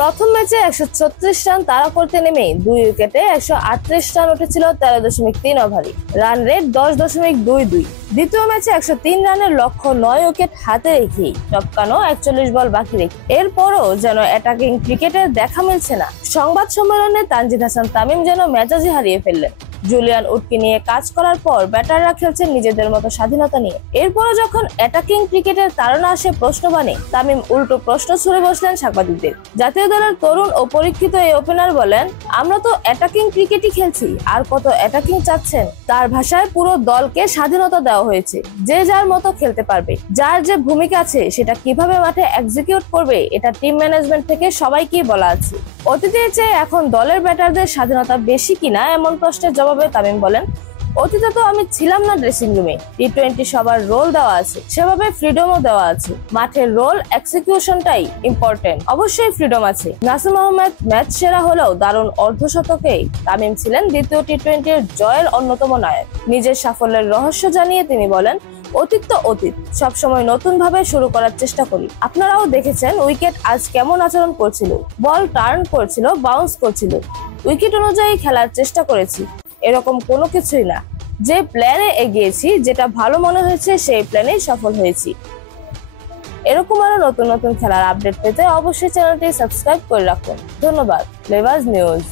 প্রথম ম্যাচে 136 রান তাড়া করতে নেমে 2 উইকেটে 138 রান উঠেছিল 13.3 ওভারে, রান রেট 10.22। দ্বিতীয় ম্যাচে 103 রানের লক্ষ্য 9 উইকেট হাতে রেখেই টপকানো 41 বল বাকি রেখে। এরপরও যেন অ্যাটাকিং ক্রিকেটের দেখা মিলছে না। সংবাদ সম্মেলনে তানজিদ হাসান তামিম যেন মেজাজই হারিয়ে ফেললেন। জুলিয়ান উডকে নিয়ে কাজ করার পর ব্যাটাররা খেলছেন নিজেদের মতো স্বাধীনতা নিয়ে। এরপরও যখন অ্যাটাকিং ক্রিকেটের তাড়না আসে প্রশ্নবাণে, তামিম উল্টো প্রশ্ন ছুড়ে বসলেন সাংবাদিকদের। জাতীয় দলের তরুণ ও পরীক্ষিত এই ওপেনার বলেন, আমরা তো অ্যাটাকিং ক্রিকেটই খেলছি, আর কত অ্যাটাকিং চাচ্ছেন? তার ভাষায় পুরো দলকে স্বাধীনতা দেওয়া হয়েছে, যে যার মতো খেলতে পারবে। যার যে ভূমিকা আছে সেটা কিভাবে মাঠে এক্সিকিউট করবে এটা টিম ম্যানেজমেন্ট থেকে সবাইকেই বলা আছে। অতীতের চেয়ে এখন দলের ব্যাটারদের স্বাধীনতা বেশি কিনা এমন প্রশ্নের জবাবে তামিম বলেন, অতীতে তো আমি ছিলাম না ড্রেসিং রুমে। টি-20 সবার রোল দেওয়া আছে, সেভাবে ফ্রিডমও দেওয়া আছে। মাঠের রোল এক্সিকিউশনটাই ইম্পর্টেন্ট। অবশ্যই ফ্রিডম আছে। নাসিম আহমেদ ম্যাচ সেরা হলেও দারুণ অর্ধশতকেই তামিম ছিলেন দ্বিতীয় টি-20 জয়ের অন্যতম নায়ক। নিজের সাফল্যের রহস্য জানিয়ে তিনি বলেন, অতীত তো অতীত, সবসময় নতুন ভাবে শুরু করার চেষ্টা করি। আপনারাও দেখেছেন উইকেট আজ কেমন আচরণ করছিল, বল টার্ন করছিল, বাউন্স করছিল, উইকেট অনুযায়ী খেলার চেষ্টা করেছি। এরকম কোনো কিছুই না, যে প্ল্যানে এগিয়েছি, যেটা ভালো মনে হয়েছে সেই প্ল্যানেই সফল হয়েছি। এরকম আরো নতুন নতুন খেলার আপডেট পেতে অবশ্যই চ্যানেলটি সাবস্ক্রাইব করে রাখুন। ধন্যবাদ। Flavours news.